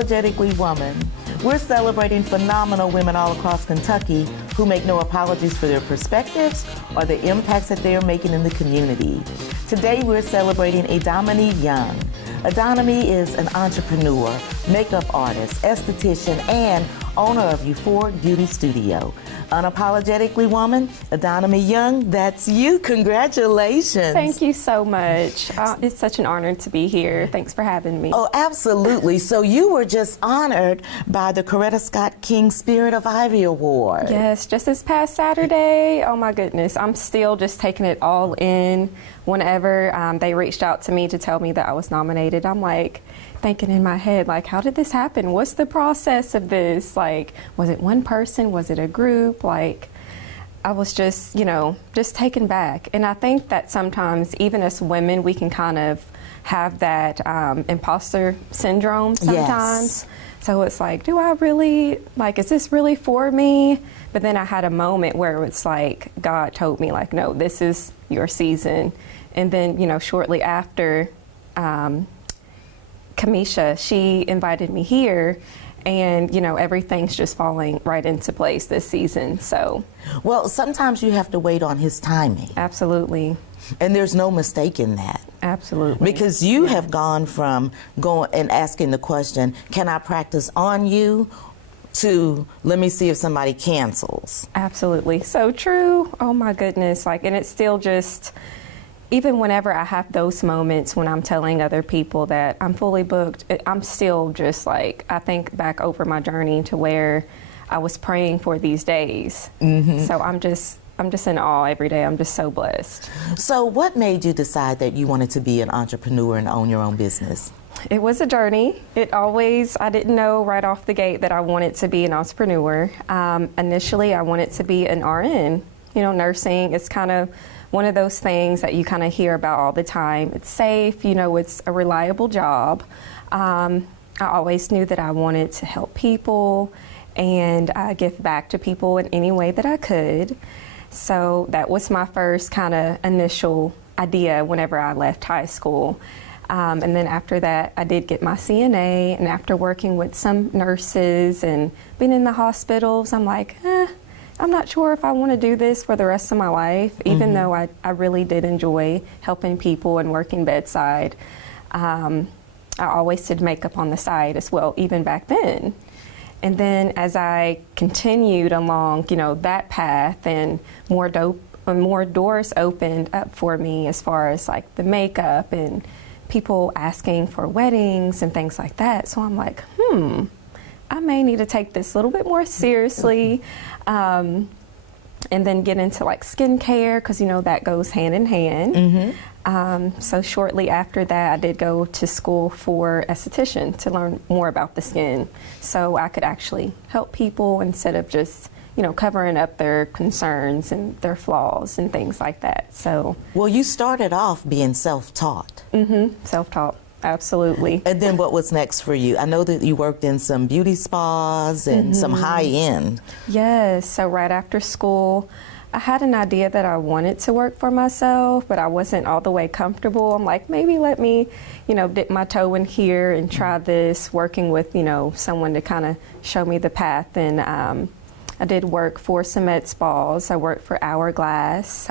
Unapologetically Woman. We're celebrating phenomenal women all across Kentucky who make no apologies for their perspectives or the impacts that they are making in the community. Today we're celebrating Edomoni Young. Edomoni is an entrepreneur, makeup artist, esthetician, and owner of Euphoric Beauty Studio. Unapologetically Woman, Edomoni Young, that's you. Congratulations. Thank you so much. It's such an honor to be here. Thanks for having me. Oh, absolutely. So you were just honored by the Coretta Scott King Spirit of Ivy Award. Yes, just this past Saturday. Oh my goodness, I'm still just taking it all in. Whenever they reached out to me to tell me that I was nominated, I'm like thinking in my head, like, how did this happen? What's the process of this? Like, was it one person? Was it a group? Like, I was just, just taken back. And I think that sometimes, even as women, we can kind of have that imposter syndrome sometimes. Yes. So it's like, do I really, is this really for me? But then I had a moment where it's like, God told me, like, no, this is your season. And then, shortly after, Kamisha, she invited me here, and everything's just falling right into place this season. So, well, sometimes you have to wait on His timing. Absolutely. And there's no mistake in that. Absolutely. Because you have gone from going and asking the question, can I practice on you, to let me see if somebody cancels. Absolutely. So true. Oh my goodness. And it's still just, even whenever I have those moments when I'm telling other people that I'm fully booked, I'm still just I think back over my journey to where I was praying for these days. Mm-hmm. So I'm just in awe every day. I'm just so blessed. So what made you decide that you wanted to be an entrepreneur and own your own business? It was a journey. I didn't know right off the gate that I wanted to be an entrepreneur. Initially, I wanted to be an RN. Nursing is kind of one of those things that you kind of hear about all the time. It's safe, it's a reliable job. I always knew that I wanted to help people and give back to people in any way that I could. So that was my first kind of initial idea whenever I left high school. And then after that, I did get my CNA, and after working with some nurses and being in the hospitals, I'm like, I'm not sure if I want to do this for the rest of my life, even though I really did enjoy helping people and working bedside. I always did makeup on the side as well, even back then. And then as I continued along, that path, and more doors opened up for me as far as the makeup and people asking for weddings and things like that. So I'm like, I may need to take this a little bit more seriously, and then get into skincare, because that goes hand in hand. Mm-hmm. So shortly after that, I did go to school for esthetician to learn more about the skin, so I could actually help people instead of just covering up their concerns and their flaws and things like that. So, well, you started off being self-taught. Mm-hmm. Self-taught. Absolutely. And then what was next for you? I know that you worked in some beauty spas and some high-end. Yes. So right after school, I had an idea that I wanted to work for myself, but I wasn't all the way comfortable. I'm like, maybe let me, dip my toe in here and try this, working with, someone to kind of show me the path. And I did work for some med spas. I worked for Hourglass,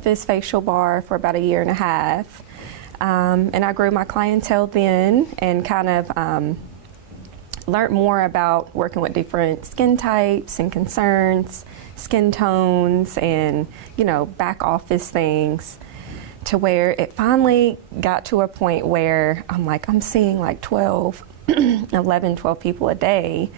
Fizz Facial Bar for about 1.5 years. And I grew my clientele then, and kind of learned more about working with different skin types and concerns, skin tones, and, back office things, to where it finally got to a point where I'm seeing 12 people a day.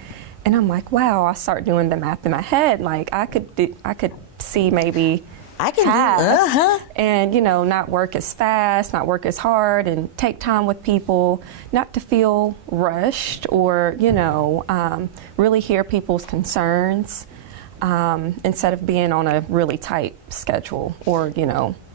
And I'm like, wow, I start doing the math in my head. I could see maybe I can half, and not work as fast, not work as hard, and take time with people, not to feel rushed, or really hear people's concerns, instead of being on a really tight schedule or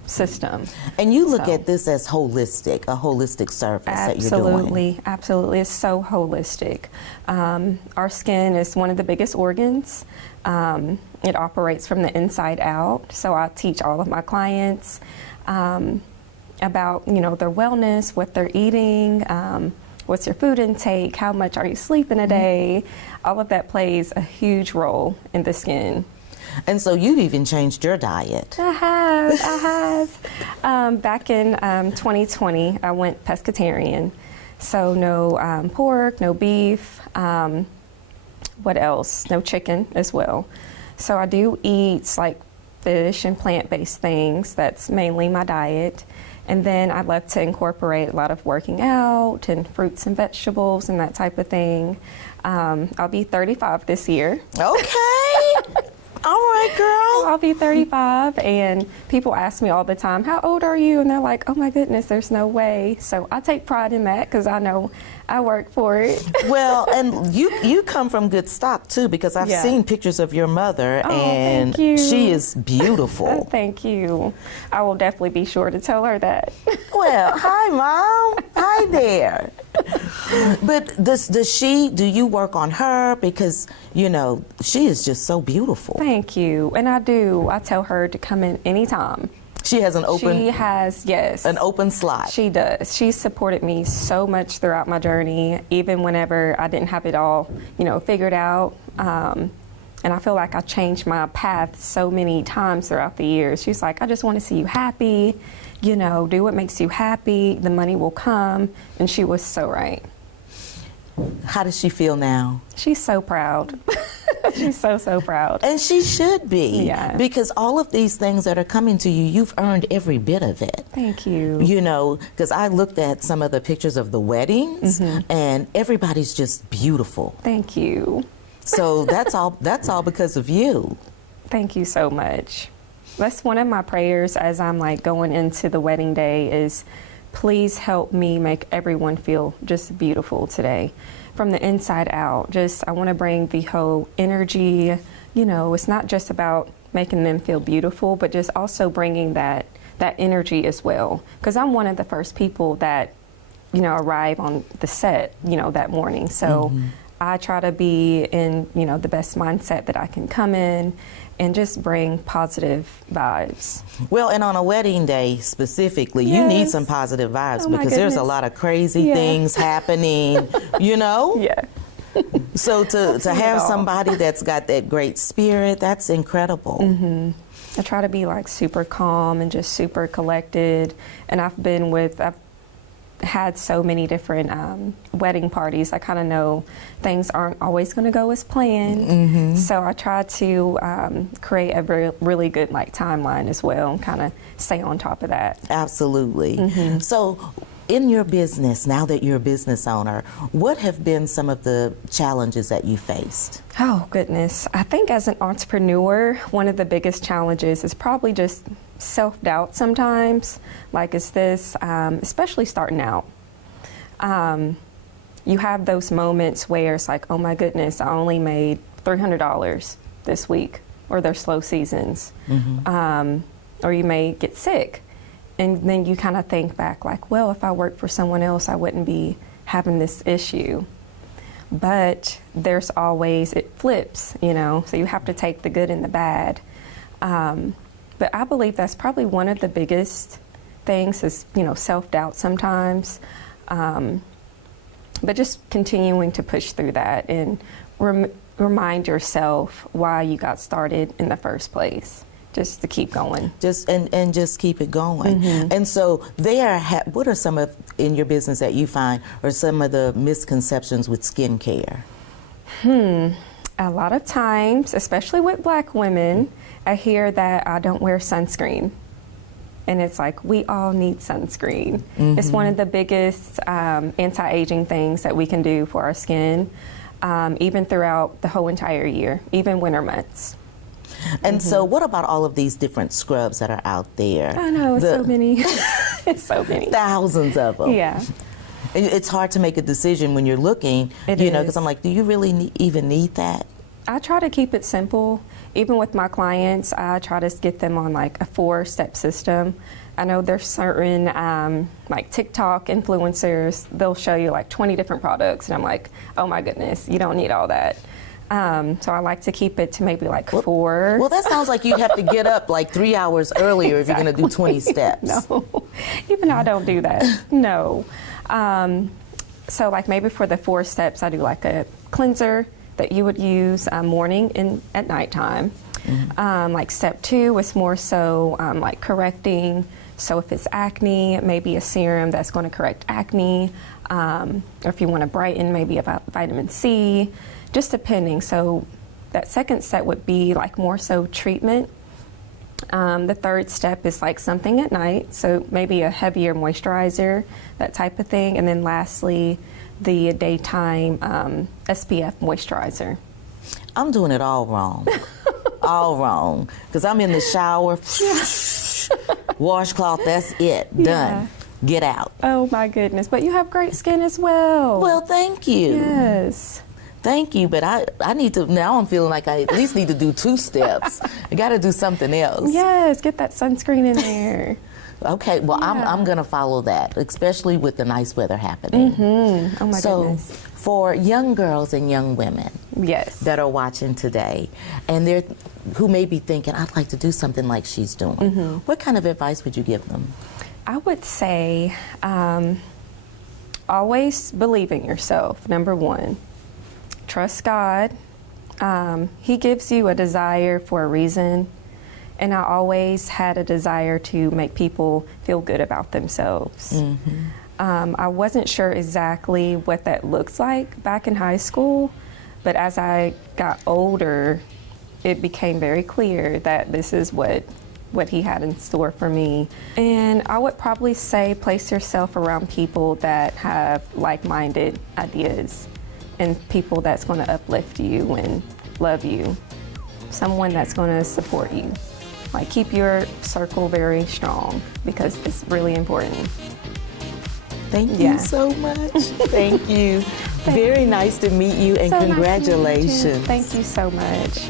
system. And you look at this as holistic, a holistic service that you're doing. Absolutely. It's so holistic. Our skin is one of the biggest organs. It operates from the inside out. So I teach all of my clients about, their wellness, what they're eating, what's your food intake, how much are you sleeping a day. All of that plays a huge role in the skin. And so you've even changed your diet. I have. Back in 2020, I went pescatarian. So no pork, no beef, what else? No chicken as well. So I do eat like fish and plant-based things. That's mainly my diet. And then I love to incorporate a lot of working out and fruits and vegetables and that type of thing. I'll be 35 this year. Okay. All right, girl. I'll be 35, and people ask me all the time, how old are you? And they're like, oh my goodness, there's no way. So I take pride in that because I know I work for it. Well, and you come from good stock too, because I've seen pictures of your mother, and thank you. she is beautiful. Thank you. I will definitely be sure to tell her that. Well, hi, Mom. Hi there. But do you work on her? Because, you know, she is just so beautiful. Thank you. And I do. I tell her to come in anytime. She has an open... She has, yes. An open slot. She does. She's supported me so much throughout my journey, even whenever I didn't have it all, you know, figured out. And I feel like I changed my path so many times throughout the years. She's like, I just want to see you happy. You know, do what makes you happy. The money will come. And she was so right. How does she feel now? She's so proud. She's so proud. And she should be. Yeah. Because all of these things that are coming to you, you've earned every bit of it. Thank you. You know, because I looked at some of the pictures of the weddings, and everybody's just beautiful. Thank you. So that's all because of you. Thank you so much. That's one of my prayers as I'm like going into the wedding day is, please help me make everyone feel just beautiful today. From the inside out, just I want to bring the whole energy. You know, it's not just about making them feel beautiful, but just also bringing that energy as well. Because I'm one of the first people that, you know, arrive on the set, you know, that morning. So I try to be in, you know, the best mindset that I can come in and just bring positive vibes. Well, and on a wedding day specifically, you need some positive vibes because there's a lot of crazy things happening, you know? Yeah. So to have somebody that's got that great spirit, that's incredible. I try to be like super calm and just super collected. And I've had so many different wedding parties. I kind of know things aren't always going to go as planned. So I try to create a really good like timeline as well and kind of stay on top of that. Absolutely. So in your business, now that you're a business owner, what have been some of the challenges that you faced? Oh, goodness. I think as an entrepreneur, one of the biggest challenges is probably just self-doubt sometimes. Like, is this, especially starting out, you have those moments where it's like, oh my goodness, I only made $300 this week, or they're slow seasons. Or you may get sick. And then you kind of think back like, well, if I worked for someone else, I wouldn't be having this issue. But there's always, it flips, you know, so you have to take the good and the bad. But I believe that's probably one of the biggest things is, you know, self-doubt sometimes. But just continuing to push through that and remind yourself why you got started in the first place. Just to keep going. Just keep it going. And so what are some of, in your business that you find are some of the misconceptions with skincare? A lot of times, especially with Black women, I hear that I don't wear sunscreen. And it's like, we all need sunscreen. It's one of the biggest anti-aging things that we can do for our skin, even throughout the whole entire year, even winter months. And so what about all of these different scrubs that are out there? I know, it's so many. It's so many. Thousands of them. Yeah. It's hard to make a decision when you're looking, you know, because I'm like, do you really even need that? I try to keep it simple. Even with my clients, I try to get them on like a 4-step system. I know there's certain like TikTok influencers, they'll show you like 20 different products. And I'm like, oh my goodness, you don't need all that. So I like to keep it to maybe like 4. Well, that sounds like you'd have to get up like 3 hours earlier if you're going to do 20 steps. No, even though I don't do that. No. So like maybe for the 4 steps, I do like a cleanser that you would use morning and at nighttime. Like step 2 was more so like correcting. So if it's acne, maybe a serum that's going to correct acne. Or if you want to brighten, maybe a vitamin C, just depending. So that second step would be like more so treatment. The third step is like something at night, so maybe a heavier moisturizer, that type of thing. And then lastly, the daytime SPF moisturizer. I'm doing it all wrong. All wrong. Because I'm in the shower, washcloth, that's it, done. Get out. Oh my goodness, but you have great skin as well. Well, thank you. Yes. Thank you, but I need to, now I'm feeling like I at least need to do 2 steps. I got to do something else. Yes, get that sunscreen in there. Okay, well, I'm going to follow that, especially with the nice weather happening. Oh my goodness. For young girls and young women that are watching today, and they're who may be thinking, I'd like to do something like she's doing, what kind of advice would you give them? I would say always believe in yourself, number 1. Trust God. He gives you a desire for a reason. And I always had a desire to make people feel good about themselves. I wasn't sure exactly what that looks like back in high school, but as I got older, it became very clear that this is what he had in store for me. And I would probably say place yourself around people that have like-minded ideas and people that's going to uplift you and love you. Someone that's going to support you. Like, keep your circle very strong because it's really important. Thank you so much. Thank you. Very nice to meet you, and so congratulations. Nice to meet you. Thank you so much.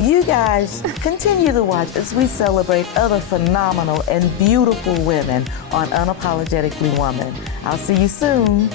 You guys continue to watch as we celebrate other phenomenal and beautiful women on Unapologetically Woman. I'll see you soon.